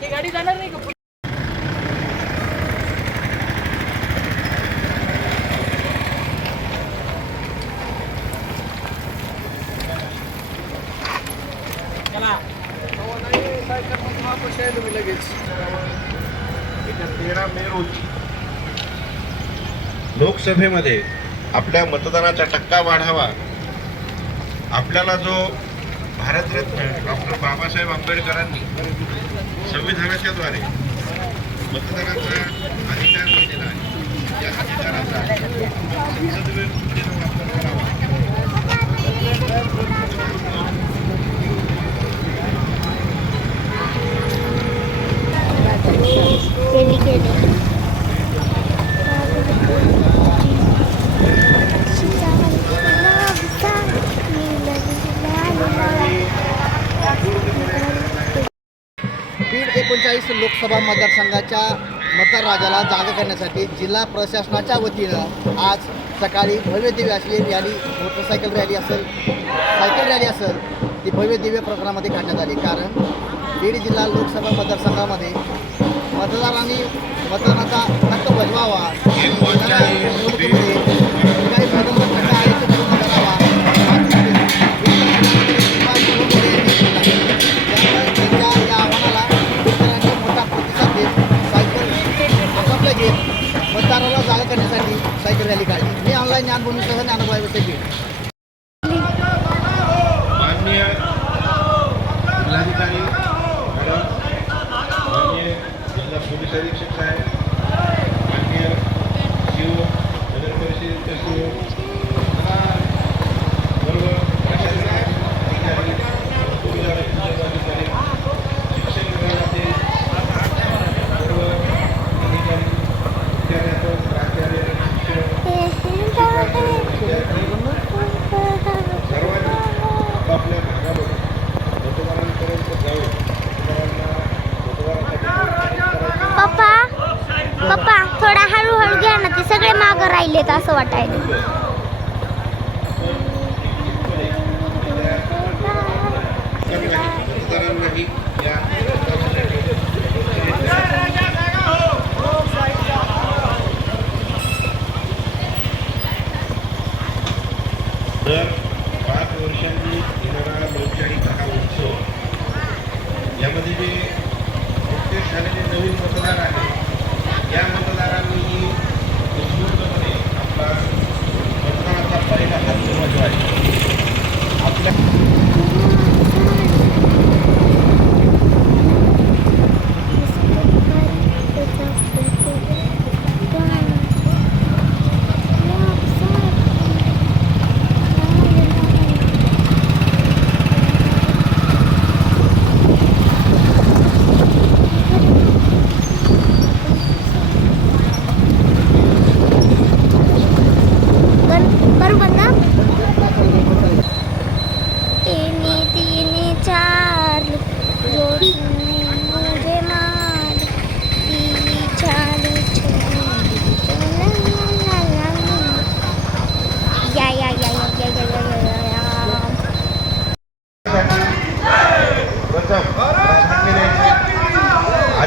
ही गाडी जाणार नाही का? तेरा मे लोकसभेमध्ये आपल्या मतदानाचा टक्का वाढावा. आपल्याला जो भारतरत्न डॉक्टर बाबासाहेब आंबेडकरांनी संविधानाच्या द्वारे मतदानाचा अधिकार दिलेला आहे. या अधिकाराचा सदुपयोग पद्धतीनं वापर करावा केली केली बीड एकोणचाळीस लोकसभा मतदारसंघाच्या मतदाराजाला जागा करण्यासाठी जिल्हा प्रशासनाच्या वतीनं आज सकाळी भव्य दिव्य असलेली रॅली मोटरसायकल रॅली असेल सायकल रॅली असेल ती भव्य दिव्य प्रकारामध्ये काढण्यात आली. कारण बीड जिल्हा लोकसभा मतदारसंघामध्ये मतदारांनी मतदानाचा हक्क बजवावा. એ ઓનલાઈન જ્ઞાન બોલવું છે જ્ઞાન બોલાવી જિલ્લા પોલીસ અધિક્ષક સાહેબ राहिलेत असं वाटायला. आहे दर पाच वर्षांनी येणारा लोकशाही दहा उत्सव यामध्ये जे नुकतेच झालेले नवीन मतदार आहेत या मतदारांनी が発表はどうありますか